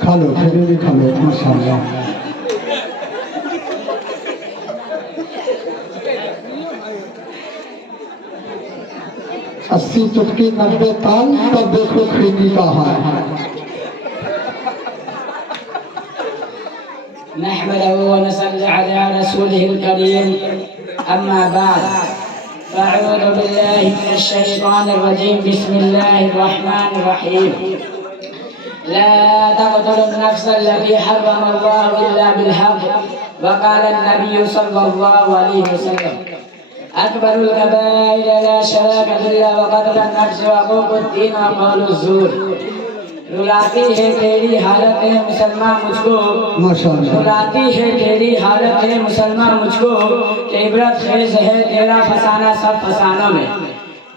کھا لو پھر بھی کھا لو ماشاءاللہ. اسی چٹکی 90 تال تب دیکھو کھیتی کا حال. نحمده ونصلي على رسوله الكريم أما بعد فأعوذ بالله من الشيطان الرجيم بسم الله الرحمن الرحيم لا تقتلوا النفس التي حرم الله إلا بالحق وقال النبي صلى الله عليه وسلم أكبر الكبائر لا شراك بالله وقتل النفس وعقوق الدين وقول الزور. رلاتی ہے تیری حالت ہے مسلمان مجھ کو، رلاتی ہے تیری حالت ہے مسلمان مجھ کو، کہ عبرت خیز ہے تیرا فسانہ سب فسانوں میں.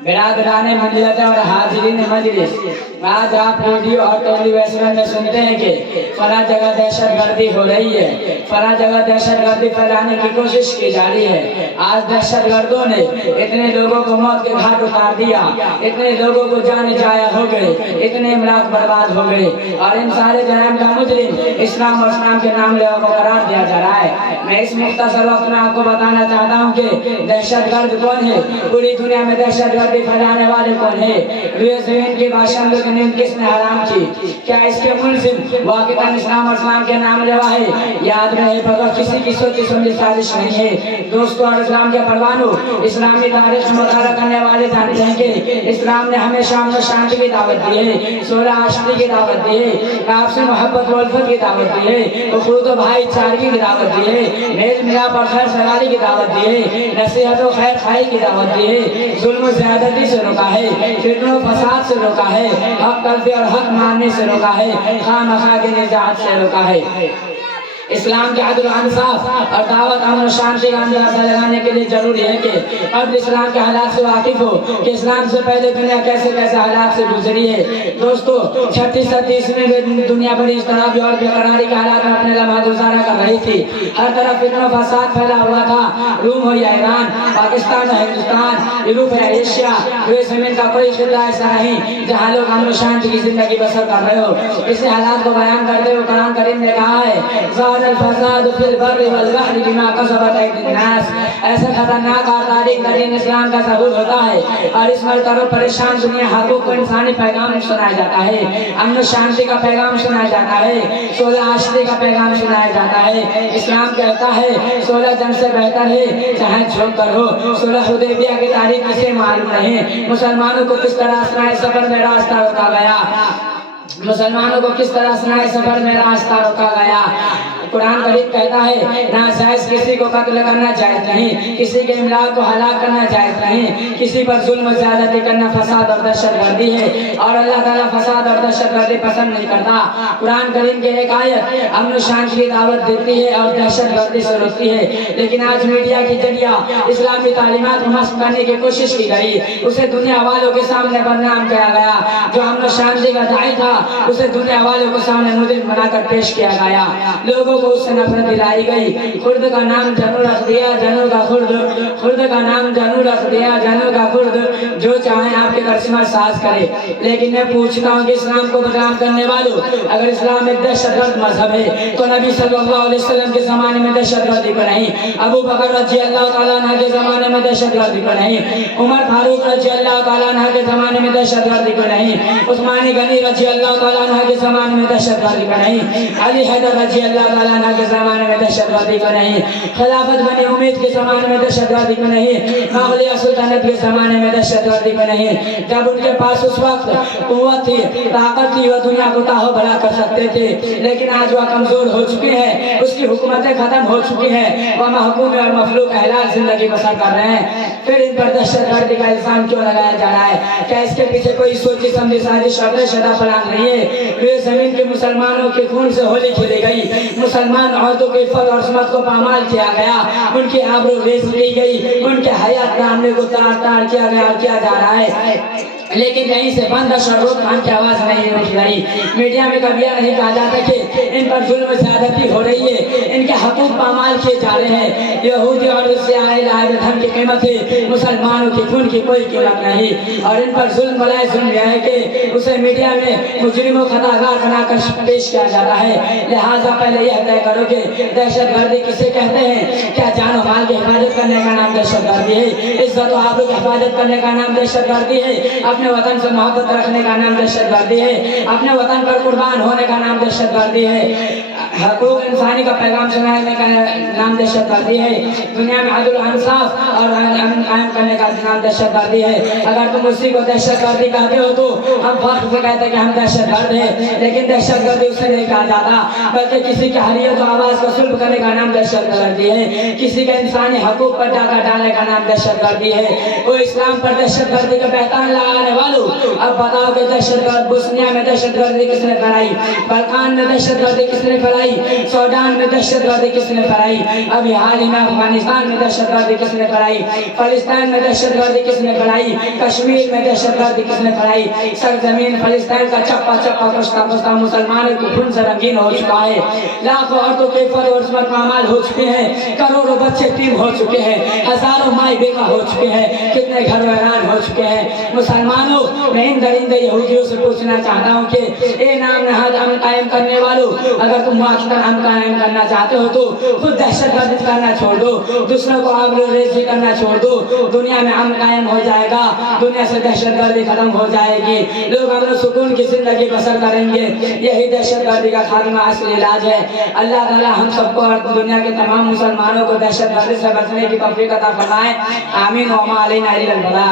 برادران ملت اور حاضرین مجلس، آج آپ ریڈیو اور ٹیلی ویژن میں سنتے ہیں کہ فلاں جگہ دہشت گردی ہو رہی ہے، فلاں جگہ دہشت گردی پھیلانے کی کوشش کی جا رہی ہے. آج دہشت گردوں نے اتنے لوگوں کو موت کے گھاٹ اتار دیا، اتنے لوگوں کو جان ضائع ہو گئے، اتنے املاک برباد ہو گئے، اور ان سارے جرائم کا مجرم اسلام اور اسلام کے نام لیوا کو قرار دیا جا رہا ہے. میں اس مختصر وقت میں آپ کو بتانا چاہتا ہوں کہ دہشت گرد کون ہے، پوری دنیا میں دہشت گرد پھیلانے والے کون ہیں، روئے زمین کے باشندوں کی نیند کس نے حرام کی، کیا اس کے ملزم واقعتاً اسلام اور اسلام کے نام لیوا ہے؟ یاد رہے بغیر کسی کی سوچی سمجھی سازش نہیں ہے. دوستوں اور اسلام کے پروانوں، اسلامی تاریخ مطالعہ کرنے والے جانتے ہیں کہ اسلام نے ہمیشہ امن و شانتی کی دعوت دی ہے، صلح عاشقی کی دعوت دی ہے، آپ سے محبت و الفت کی دعوت دی ہے، اخوت و بھائی چارگی کی دعوت دی ہے، میل ملاپ اور خیر سگالی کی دعوت دی ہے، نصیحت و خیر خواہی کی دعوت دی ہے، ظلم و زیادتی سے روکا ہے، فتنہ و فساد سے روکا ہے، حق تلفی اور حق ماننے سے روکا ہے، خواہ مخواہ کی نزاعت سے روکا ہے. اسلام کے عدل و انصاف اور دعوت امن و شانتی کا اندازہ لگانے کے لیے ضروری ہے کہ قبل اسلام کے حالات سے واقف ہو کہ اسلام سے پہلے دنیا کیسے کیسے حالات سے گزری ہے. دوستو 36 میں دنیا بڑی اضطرابی اور بے قراری کے حالات میں اپنے لمحہ گزارا کر رہی تھی. ہر طرف فتنہ و فساد پھیلا ہوا تھا. روم ہو یا ایران، پاکستان ہو ہندوستان، یورپ یا ایشیا، روئے زمین کا کوئی خطہ ایسا نہیں جہاں لوگ امن و شانتی کی زندگی بسر کر رہے ہو. اسی حالات کو بیان کرتے ہوئے قرآن کریم نے کہا ہے الفساد فی البر والبحر بما کسبت ایدی الناس. ایسا خطرناک اور تاریخ ترین اسلام کا ظہور ہوتا ہے اور اس مرتبہ و پریشان دنیا حقوق کو انسانی پیغام سنایا جاتا ہے، امن و شانتی کا پیغام سنایا جاتا ہے، صلح عاشقی کا پیغام سنایا جاتا ہے. اسلام کہتا ہے صلح جنگ سے بہتر ہے چاہے جھوک کر ہو. صلح حدیبیہ کی تاریخ کسے معلوم نہیں؟ مسلمانوں کو کس طرح اثناء سفر میں راستہ روکا گیا، مسلمانوں کو کس طرح اثناء سفر میں راستہ روکا گیا. قرآن کریم کہتا ہے ناجائز کسی کو قتل کرنا جائز نہیں، کسی کے املاک کو ہلاک کرنا جائز نہیں، کسی پر ظلم و زیادتی کرنا فساد اور دہشت گردی ہے، اور اللہ تعالیٰ فساد اور دہشت گردی پسند نہیں کرتا. قرآن کریم کے ایک آیت امن و شانتی کی دعوت دیتی ہے اور دہشت گردی سے روکتی ہے، لیکن آج میڈیا کی ذریعہ اسلامی تعلیمات کو نصب کرنے کی کوشش کی گئی، اسے دنیا والوں کے سامنے بدنام کیا گیا. جو امن و شانتی کا داعی تھا اسے دنیا والوں کے سامنے مجرم بنا کر پیش کیا گیا، لوگوں کو اس سے نفرت دلائی گئی. خرد کا نام جنو رکھ دیا، جنو کا خرد، خرد کا نام جنو رکھ دیا، جنو کا خرد، جو چاہیں آپ کے کرسمہ ساز کرے. لیکن میں پوچھتا ہوں کہ اسلام کو بدنام کرنے والوں، اگر اسلام ایک دہشت گرد مذہب ہے تو نبی صلی اللہ علیہ وسلم کے زمانے میں دہشت گردی کو نہیں، ابو بکر رضی اللہ تعالیٰ عنہ کے زمانے میں دہشت گردی کو نہیں، عمر فاروق رضی اللہ تعالیٰ عنہ کے زمانے میں دہشت گردی کو نہیں، عثمان غنی رضی اللہ تعالیٰ عنہ کے زمانے میں دہشت گردی کو نہیں، علی حیدر رضی اللہ تعالیٰ عنہ کے زمانے میں دہشت گردی کو نہیں، خلافت بنی امید کے زمانے میں دہشت گردی کو نہیں، مغلیہ سلطنت کے زمانے میں دہشت گردی کو نہیں. جب ان کے پاس اس وقت قوت تھی، طاقت تھی، وہ دنیا کو تاہو بھلا کر سکتے تھے، لیکن آج وہ کمزور ہو چکی ہے، اس کی حکومتیں ختم ہو چکی ہیں، وہ محکوم اور مخلوق حلال زندگی بسر کر رہے ہیں. پھر ان پر دہشت گردی کا الزام کیوں لگایا جا رہا ہے؟ کیا اس کے پیچھے کوئی سوچی سمجھی سازش اور شدہ پلان نہیں ہے؟ یہ زمین کے مسلمانوں کے خون سے ہولی کھیلی گئی، مسلمان عورتوں کی عفت اور عصمت کو پامال کیا گیا، ان کی آبرو ریز لی گئی، ان کے حیات دامنے کو تار تار کیا گیا اور کیا جا رہا ہے. لیکن کہیں سے بندش اور روک تھام کی آواز نہیں اٹھ رہی. میڈیا میں کبھی یہ نہیں کہا جاتا کہ ان پر ظلم و زیادتی ہو رہی ہے, ان کے حقوق پامال کیے جا رہے ہیں. یہودی اور اس سے آئے لائے دھن کی قیمت ہے, مسلمانوں کی خون کی کوئی قیمت نہیں. اور ان پر ظلم بلائے ظلم یہ ہے کہ اسے میڈیا میں مجرم و خطاگار بنا کر پیش کیا جاتا ہے. لہٰذا پہلے یہ طے کرو کہ دہشت گردی کسے کہتے ہیں. کیا جان و مال کی حفاظت کرنے کا نام دہشت گردی ہے؟ عزت و آبرو کی حفاظت کرنے کا نام دہشت گردی ہے؟ اپنے وطن سے محبت رکھنے کا نام دہشت گردی ہے؟ اپنے وطن پر قربان ہونے کا نام دہشت گردی ہے؟ حقوق انسانی کا پیغام سنانے کا نام دہشت گردی ہے؟ دنیا میں عدل و انصاف اور امن قائم کرنے کا نام دہشت گردی ہے؟ اگر تم اسی کو دہشت گردی کہتے ہو تو ہم فخر سے کہتے ہیں کہ ہم دہشت گرد ہیں. لیکن دہشت گردی اسے نہیں کہا جاتا, بلکہ کسی کی حریت و آواز کو سلب کرنے کا نام دہشت گردی ہے. کسی کے انسانی حقوق پر ڈاکہ ڈالنے کا نام دہشت گردی ہے. وہ اسلام پر دہشت گردی کا بہتان لگانے والوں, اب بتاؤ کہ دہشت گرد بوسنیا میں دہشت گردی کس نے پھیلائی؟ بلقان میں دہشت گردی کس نے پھیلائی؟ سوڈان میں دہشت گردی کس نے پھیلائی؟ ابھی حال ہی میں افغانستان میں دہشت گردی کس نے پھیلائی؟ فلسطین میں دہشت گردی کس نے پھیلائی؟ کشمیر میں دہشت گردی کس نے پھیلائی؟ سرزمین فلسطین کا چپا چپا کشتا کشتا مسلمانوں کے خون سے رنگین ہو چکا ہے. لاکھوں عورتوں کے عفت اور عصمت پامال ہو چکے ہیں, کروڑوں بچے یتیم ہو چکے ہیں, ہزاروں مائی بیوہ ہو چکے ہیں, کتنے گھر ویران ہو چکے ہیں. مسلمانوں, میں ان درندے یہودیوں سے پوچھنا چاہتا ہوں کہ اے نام نہاد امن قائم کرنے والوں, اگر تم واقعی امن قائم کرنا چاہتے ہو تو خود دہشت گردی کرنا چھوڑ دو, دوسروں کو آبرو ریزی کرنا چھوڑ دو. دنیا میں امن قائم ہو جائے گا, دنیا سے دہشت گردی ختم ہو جائے گی, لوگ امن و سکون کی زندگی بسر کریں گے. یہی دہشت گردی کا خاتمہ اصل علاج ہے. اللہ تعالی ہم سب کو اور دنیا کے تمام مسلمانوں کو دہشت گردی سے بچنے کی توفیق عطا فرمائے. آمین. وما علینا الا البلاغ.